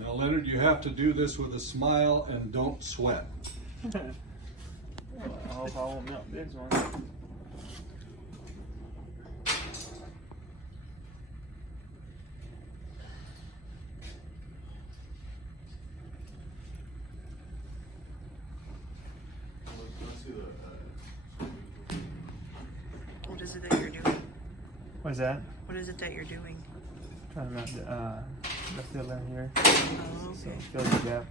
Now, Leonard, you have to do this with a smile and don't sweat. I hope I won't melt this one. What is it that you're doing? What's that? What is it that you're doing? Trying to melt the fill in here. Oh, So okay. fill the gap.